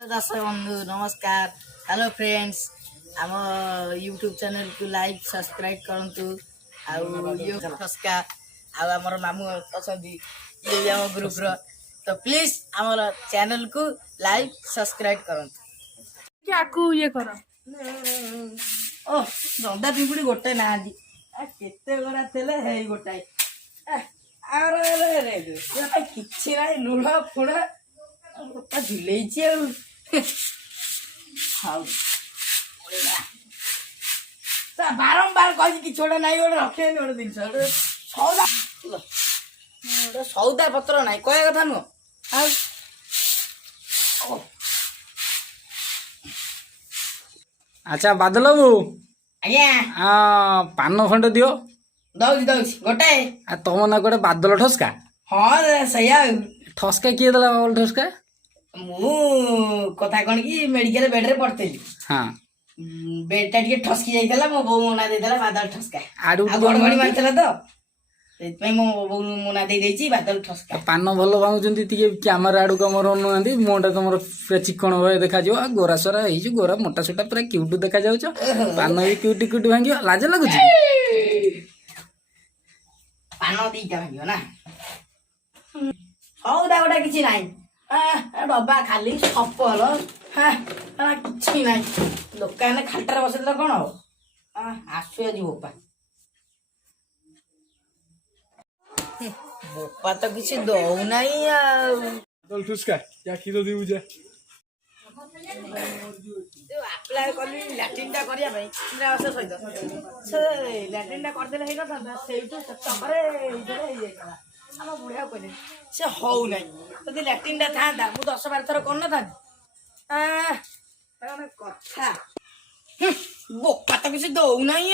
दर्शक बंधु नमस्कार। हेलो फ्रेंड्स, आम यूट्यूब चैनल को लाइक सब्सक्राइब करंतु। ये ठस्का आमर मामू अच्छा ये आम ग्रुप रो, तो प्लीज आमर चैनल को लाइक सब्सक्राइब करंतु। क्या को ये करो ओ दंदा पिंपुड़ी गोटे ना केते गरा तेले हे गोटाई अरे रे रे रे किछि नाइ लुण फुण गोटा झुलेइछि हाउ ता बारंबार कहि कि छोड़ा नाइ गोटे रखे गोटे दिन सौदा गोटे सौदा पत्र नाइ कहे कथा नु हाउ अच्छा बादल बाबू आज्ञा पान खंड दियो दौछि गोटे आ तुम ना गोटे बादल ठसका हाँ सैया ठसका किए देला बादल ठसका मु कथा कौन कि मेडिकल बेड रे पड़तेली हाँ बेड टा टिके ठसकी जाइतला मो बो मोना देला बादल ठसका आडू आ गड़गड़ी मारतला तो सेत मो बो मोना दे देछि बादल ठसका पान भल भांगुचंती टिके कैमरा आडू कमर अनुनांती मोटा तुमर पूरा चिकन होय देखा जिवो आ गोरा सोरा हेइ जो गोरा मोटा सोटा पूरा क्यूट देखा जाउछ पान भी क्यूट क्यूट भांगियो लाज लागुची पान दीटा भांगियो ना सौदा गोटा किछि नाही डब्बा खाली सफल किछि नाही दुकान खाटार बसेला कोन हो आसु आजि बोपा बोपा तो किसी दौ नहीं बादल ठसका क्या खीरो दिउ जा अप्लाई कली लैट्रिन टा करिया भाई इंदिरा आवास सहित से लैट्रिन टा कर देले हे न सेइटु चक्करे इधर हे जाइला हम बुढ़िया कहले से हौ नै यदि लैट्रिन टा थांदा मु 10-12 थर कर न थांदी कथा बोपा तो किसी दौ नहीं